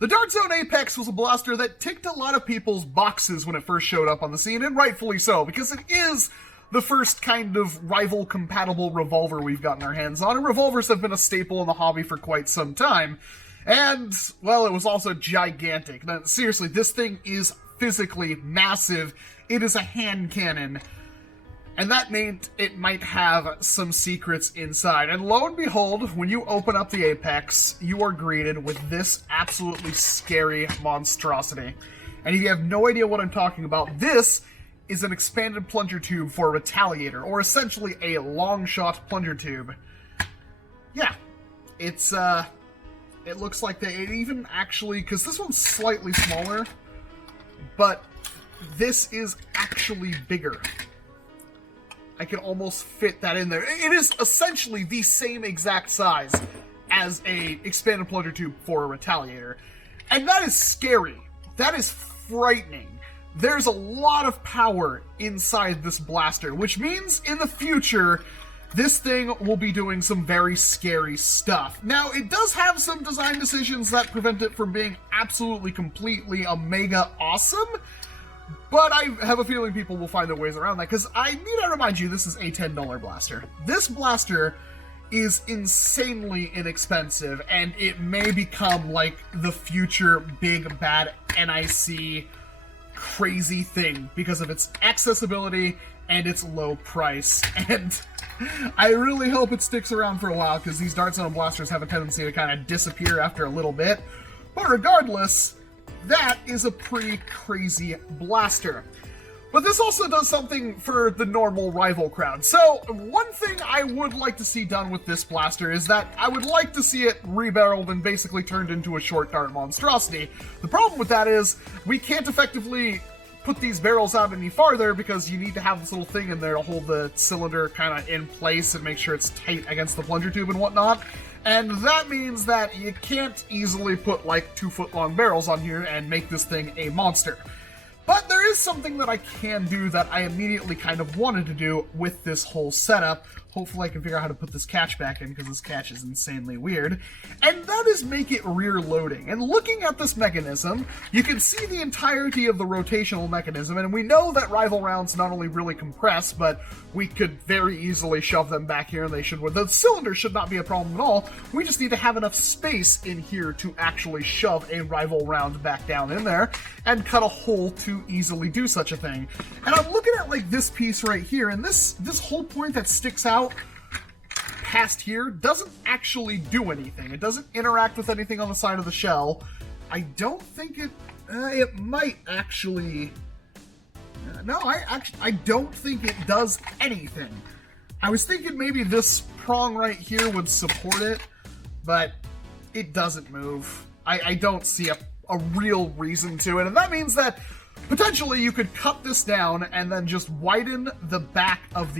The Dart Zone Apex was a blaster that ticked a lot of people's boxes when it first showed up on the scene, and rightfully so, because it is the first kind of rival-compatible revolver we've gotten our hands on, and revolvers have been a staple in the hobby for quite some time. And, well, it was also gigantic. Now, seriously, this thing is physically massive. It is a hand cannon. And that meant it might have some secrets inside. And lo and behold, when you open up the Apex, you are greeted with this absolutely scary monstrosity. And if you have no idea what I'm talking about, this is an expanded plunger tube for a Retaliator, or essentially a long-shot plunger tube. Yeah, it's, it looks like it even actually, because this one's slightly smaller, but this is actually bigger. I can almost fit that in there. It is essentially the same exact size as a expanded plunger tube for a Retaliator. And that is scary. That is frightening. There's a lot of power inside this blaster, which means in the future, this thing will be doing some very scary stuff. Now, it does have some design decisions that prevent it from being absolutely, completely, omega awesome, but I have a feeling people will find their ways around that, because I need to remind you, this is a $10 blaster. This blaster is insanely inexpensive, and it may become, like, the future big, bad NIC crazy thing because of its accessibility and its low price. And I really hope it sticks around for a while, because these Dart Zone blasters have a tendency to kind of disappear after a little bit. But regardless, that is a pretty crazy blaster. But this also does something for the normal rival crowd. So, one thing I would like to see done with this blaster is that I would like to see it rebarreled and basically turned into a short dart monstrosity. The problem with that is, we can't effectively put these barrels out any farther because you need to have this little thing in there to hold the cylinder kind of in place and make sure it's tight against the plunger tube and whatnot. And that means that you can't easily put like 2-foot-long barrels on here and make this thing a monster. But there is something that I can do that I immediately kind of wanted to do with this whole setup. Hopefully I can figure out how to put this catch back in, because this catch is insanely weird. And that is make it rear loading. And looking at this mechanism, you can see the entirety of the rotational mechanism, and we know that rival rounds not only really compress, but we could very easily shove them back here, and they should. The cylinder should not be a problem at all. We just need to have enough space in here to actually shove a rival round back down in there, and cut a hole to easily do such a thing. And I'm looking at like this piece right here, and this whole point that sticks out past here doesn't actually do anything. It doesn't interact with anything on the side of the shell. I don't think it might actually. No, I don't think it does anything. I was thinking maybe this prong right here would support it, but it doesn't move. I don't see a real reason to it, and that means that potentially you could cut this down and then just widen the back of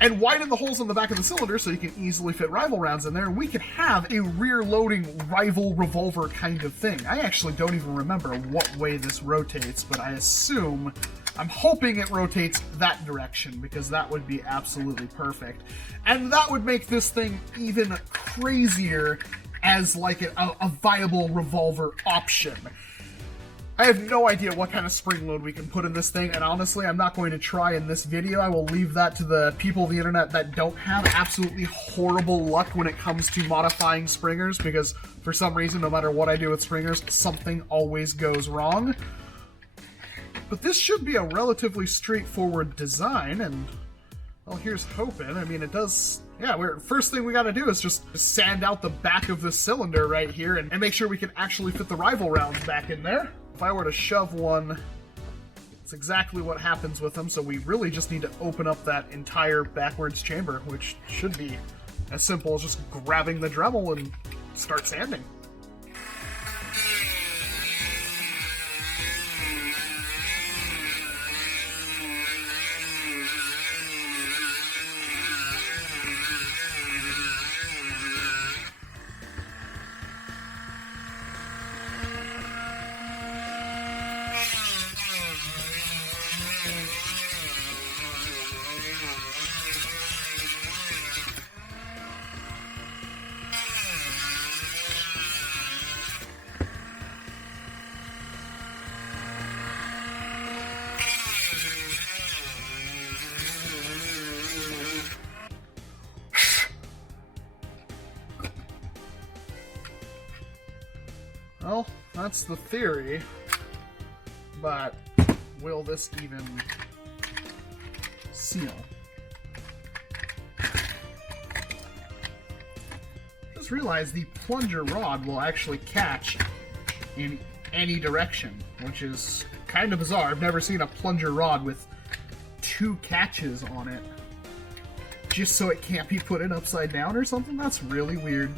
and widen the holes on the back of the cylinder so you can easily fit rival rounds in there, and we could have a rear-loading rival revolver kind of thing. I actually don't even remember what way this rotates, but I'm hoping it rotates that direction, because that would be absolutely perfect. And that would make this thing even crazier as like a viable revolver option. I have no idea what kind of spring load we can put in this thing, and honestly, I'm not going to try in this video. I will leave that to the people of the internet that don't have absolutely horrible luck when it comes to modifying springers, because for some reason, no matter what I do with springers, something always goes wrong. But this should be a relatively straightforward design, and well, here's hoping. I mean, it does. Yeah, first thing we gotta do is just sand out the back of this cylinder right here and make sure we can actually fit the rival rounds back in there. If I were to shove one, it's exactly what happens with them, so we really just need to open up that entire backwards chamber, which should be as simple as just grabbing the Dremel and start sanding. Well, that's the theory. But will this even seal? Just realized the plunger rod will actually catch in any direction, which is kind of bizarre. I've never seen a plunger rod with 2 catches on it, just so it can't be put in upside down or something. That's really weird.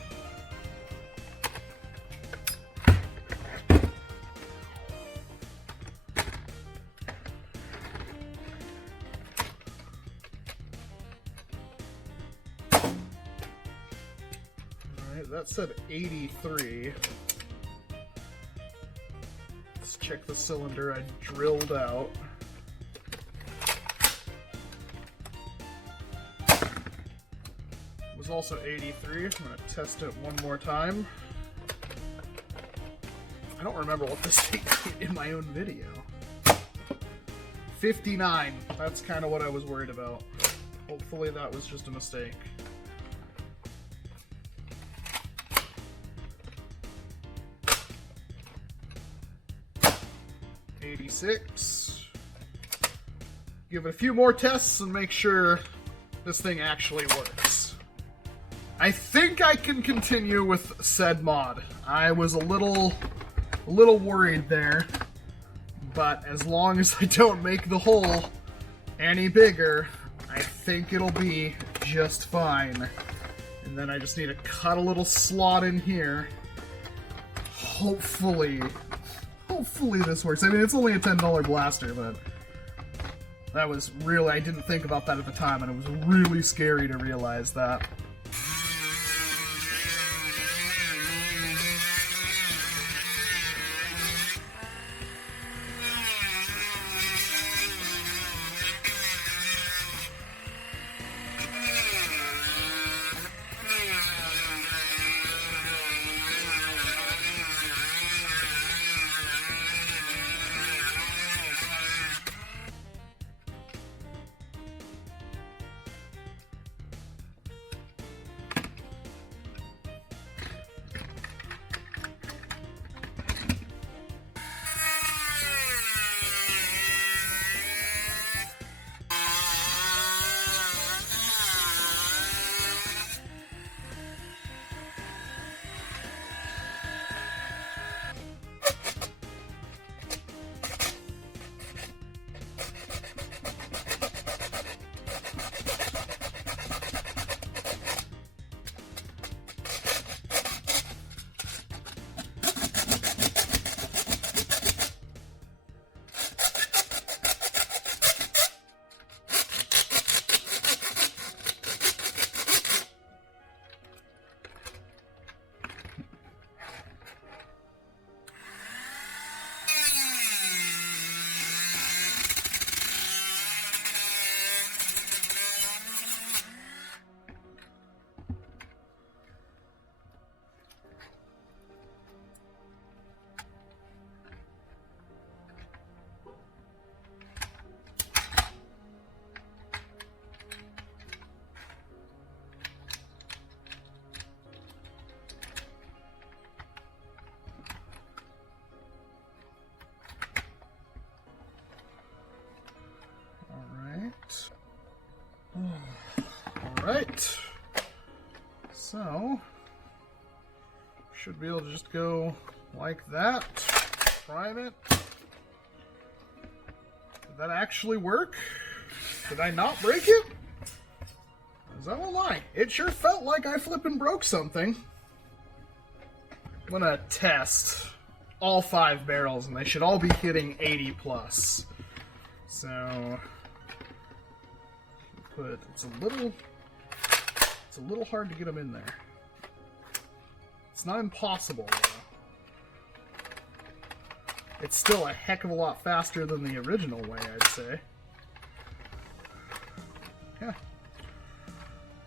Alright, that said 83. Let's check the cylinder I drilled out. It was also 83. I'm going to test it one more time. I don't remember what this thing did in my own video. 59. That's kind of what I was worried about. Hopefully that was just a mistake. .86. Give it a few more tests and make sure this thing actually works. I think I can continue with said mod. I was a little worried there, but as long as I don't make the hole any bigger, I think it'll be just fine. And then I just need to cut a little slot in here. Hopefully this works. I mean, it's only a $10 blaster, but that was really, I didn't think about that at the time, and it was really scary to realize that. Alright, so should be able to just go like that, prime it. Did that actually work? Did I not break it? Because I won't lie, it sure felt like I flippin' broke something. I'm gonna test all 5 barrels, and they should all be hitting 80 plus. So but it's a little hard to get them in there. It's not impossible, though. It's still a heck of a lot faster than the original way, I'd say. Yeah.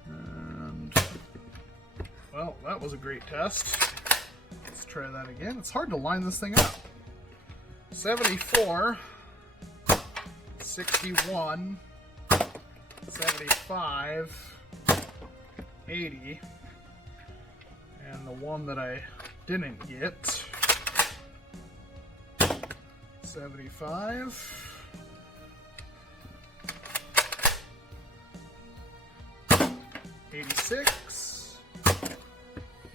And, well, that was a great test. Let's try that again. It's hard to line this thing up. 74, 61, 75, 80, and the one that I didn't get, 75. 86.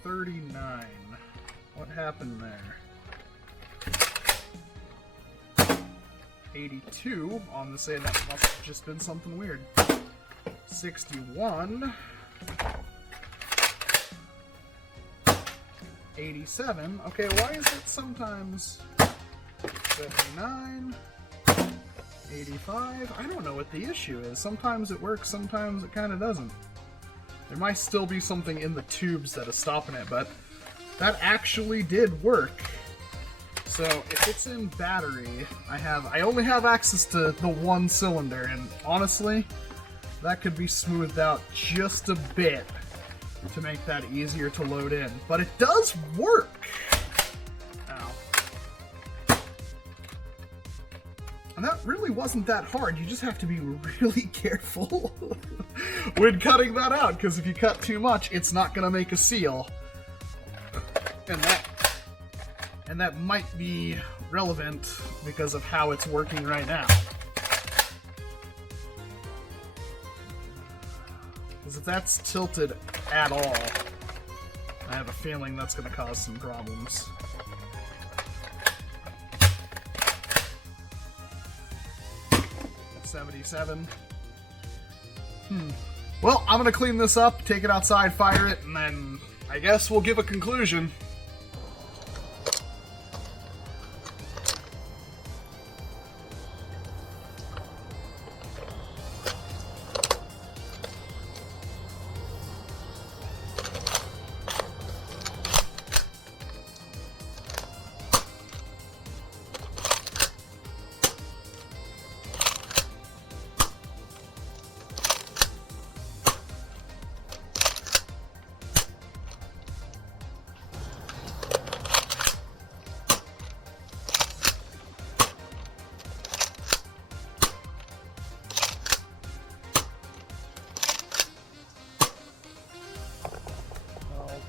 39. What happened there? 82. I'm gonna say that must have just been something weird. 61. 87. Okay, why is it sometimes 79? 85. I don't know what the issue is. Sometimes it works, sometimes it kind of doesn't. There might still be something in the tubes that is stopping it, but that actually did work. So if it's in battery, I only have access to the one cylinder, and honestly, that could be smoothed out just a bit to make that easier to load in. But it does work! Ow. And that really wasn't that hard. You just have to be really careful when cutting that out, because if you cut too much, it's not going to make a seal. And that might be relevant because of how it's working right now. Because if that's tilted at all, I have a feeling that's going to cause some problems. $77. Well, I'm going to clean this up, take it outside, fire it, and then I guess we'll give a conclusion.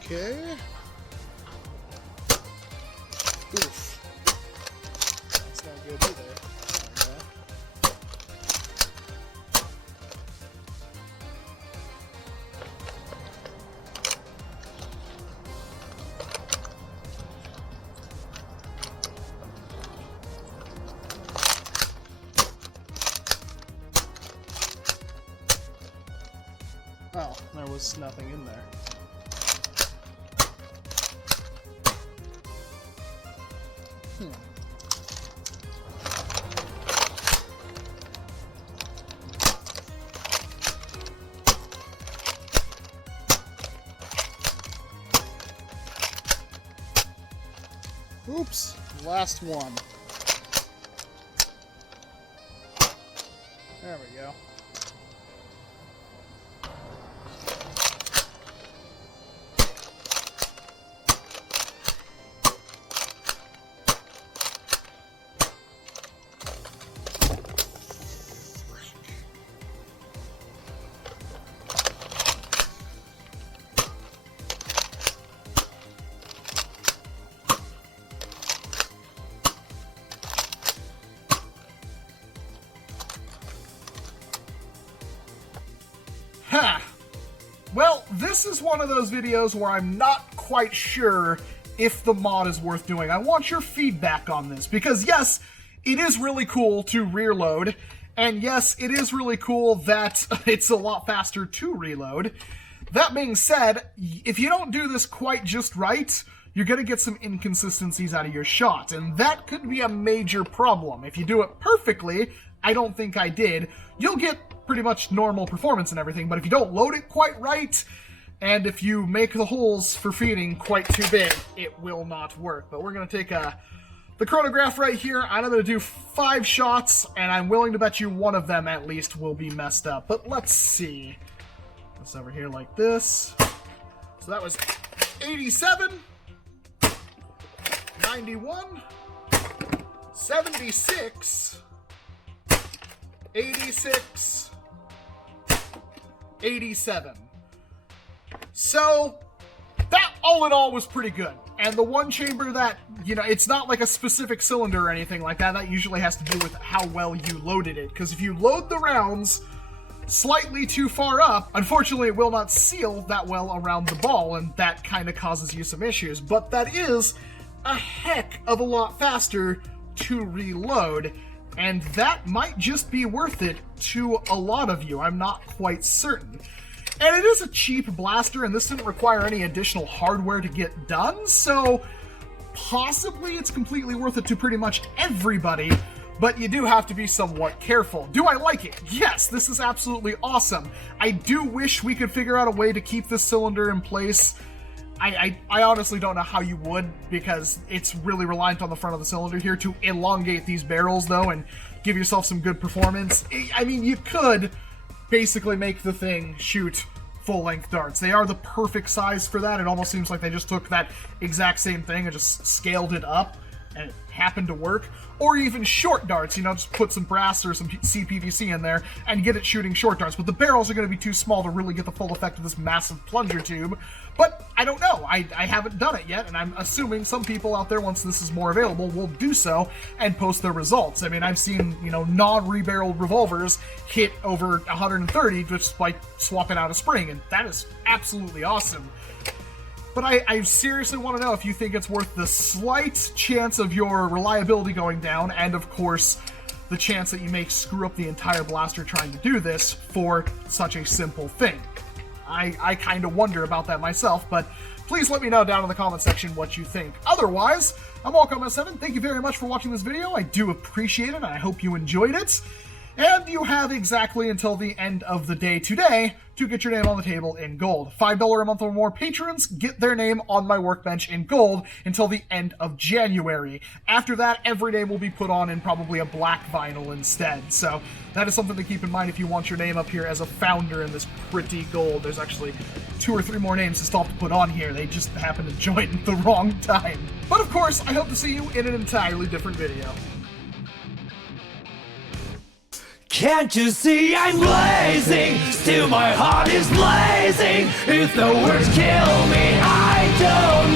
Okay. Oof. That's not good either. Oh, there was nothing in there. Oops, last one. There we go. Well, this is one of those videos where I'm not quite sure if the mod is worth doing. I want your feedback on this, because yes, it is really cool to rear load, and yes, it is really cool that it's a lot faster to reload. That being said, if you don't do this quite just right, you're going to get some inconsistencies out of your shot, and that could be a major problem. If you do it perfectly, I don't think I did, you'll get pretty much normal performance and everything, but if you don't load it quite right, and if you make the holes for feeding quite too big, it will not work. But we're going to take the chronograph right here, I'm going to do 5 shots, and I'm willing to bet you one of them at least will be messed up. But let's see. This over here like this. So that was 87, 91, 76, 86, 87. So, that all in all was pretty good. And the one chamber that, you know, it's not like a specific cylinder or anything like that. That usually has to do with how well you loaded it. Because if you load the rounds slightly too far up, unfortunately it will not seal that well around the ball, and that kind of causes you some issues. But that is a heck of a lot faster to reload, and that might just be worth it to a lot of you. I'm not quite certain. And it is a cheap blaster, and this didn't require any additional hardware to get done, so possibly it's completely worth it to pretty much everybody. But you do have to be somewhat careful. Do I like it? Yes, this is absolutely awesome. I do wish we could figure out a way to keep this cylinder in place. I honestly don't know how you would, because it's really reliant on the front of the cylinder here to elongate these barrels, though, and give yourself some good performance. I mean, you could basically make the thing shoot full-length darts. They are the perfect size for that. It almost seems like they just took that exact same thing and just scaled it up, and it happened to work. Or even short darts, you know, just put some brass or some CPVC in there and get it shooting short darts. But the barrels are going to be too small to really get the full effect of this massive plunger tube. But I don't know. I haven't done it yet, and I'm assuming some people out there, once this is more available, will do so and post their results. I mean, I've seen, you know, non-rebarreled revolvers hit over 130 just by swapping out a spring, and that is absolutely awesome. But I seriously want to know if you think it's worth the slight chance of your reliability going down, and of course, the chance that you may screw up the entire blaster trying to do this for such a simple thing. I kind of wonder about that myself, but please let me know down in the comment section what you think. Otherwise, I'm Walcom S7. Thank you very much for watching this video. I do appreciate it, and I hope you enjoyed it. And you have exactly until the end of the day today to get your name on the table in gold. $5 a month or more patrons get their name on my workbench in gold until the end of January. After that, every name will be put on in probably a black vinyl instead. So that is something to keep in mind if you want your name up here as a founder in this pretty gold. There's actually 2 or 3 more names to still have to put on here. They just happen to join at the wrong time. But of course, I hope to see you in an entirely different video. Can't you see I'm blazing? Still my heart is blazing. If the words kill me, I don't